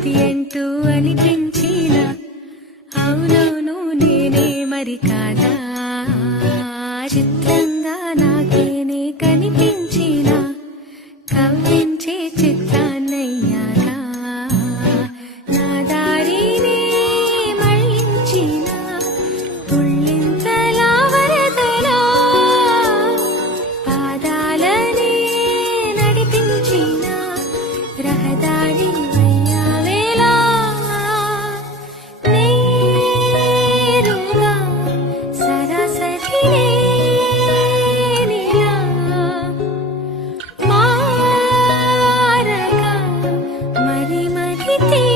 ఇది ఎంతో అనిపించిన అవునవును నేనే మరి కాదా? చిత్రంగా నాకేనే కనిపించిన. కవ్వించే చిత్రాన్నయ్యాగా. నా దారినే మళ్ళించిన పుళ్ళింతలా వరదలా పాదాలనే నడిపించిన. రహదారి रहते